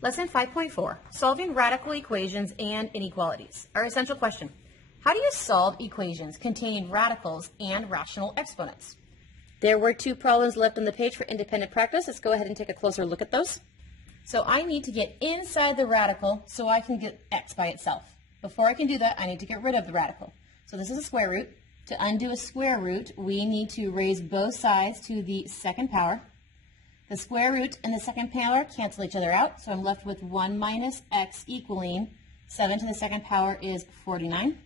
Lesson 5.4, Solving Radical Equations and Inequalities. Our essential question, how do you solve equations containing radicals and rational exponents? There were 2 problems left on the page for independent practice. Let's go ahead and take a closer look at those. So I need to get inside the radical so I can get x by itself. Before I can do that, I need to get rid of the radical. So this is a square root. To undo a square root, we need to raise both sides to the second power. The square root and the second power cancel each other out, so I'm left with 1 minus x equaling 7 to the second power is 49.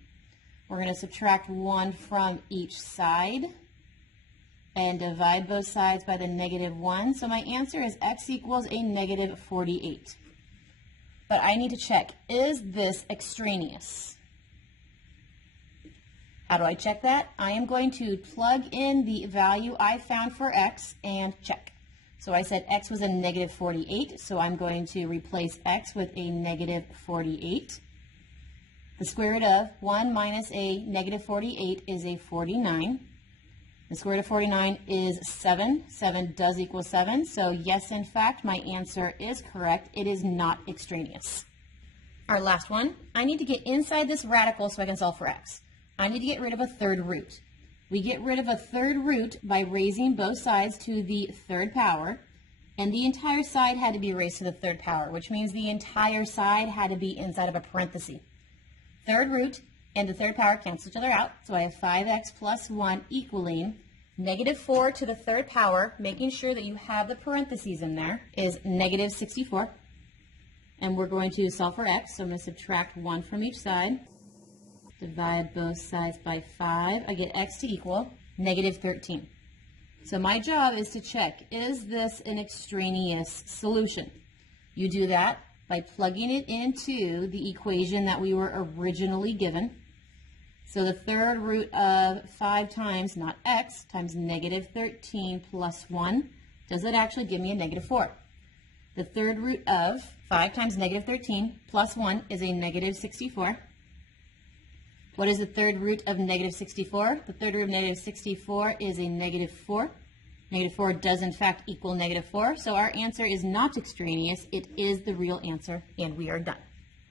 We're going to subtract 1 from each side and divide both sides by the negative 1. So my answer is x equals a negative 48. But I need to check, is this extraneous? How do I check that? I am going to plug in the value I found for x and check. So I said x was a negative 48, so I'm going to replace x with a negative 48. The square root of 1 minus a negative 48 is a 49. The square root of 49 is 7. 7 does equal 7, so yes, in fact, my answer is correct. It is not extraneous. Our last one, I need to get inside this radical so I can solve for x. I need to get rid of a third root. We get rid of a third root by raising both sides to the third power, and the entire side had to be raised to the third power, which means the entire side had to be inside of a parenthesis. Third root and the third power cancel each other out, so I have 5x plus 1 equaling negative 4 to the third power, making sure that you have the parentheses in there, is negative 64. And we're going to solve for x, so I'm going to subtract 1 from each side. Divide both sides by 5. I get x to equal negative 13. So my job is to check, is this an extraneous solution? You do that by plugging it into the equation that we were originally given. So the third root of 5 times, not x, times negative 13 plus 1, does it actually give me a negative 4? The third root of 5 times negative 13 plus 1 is a negative 64. What is the third root of negative 64? The third root of negative 64 is a negative 4. Negative 4 does in fact equal negative 4, so our answer is not extraneous. It is the real answer, and we are done.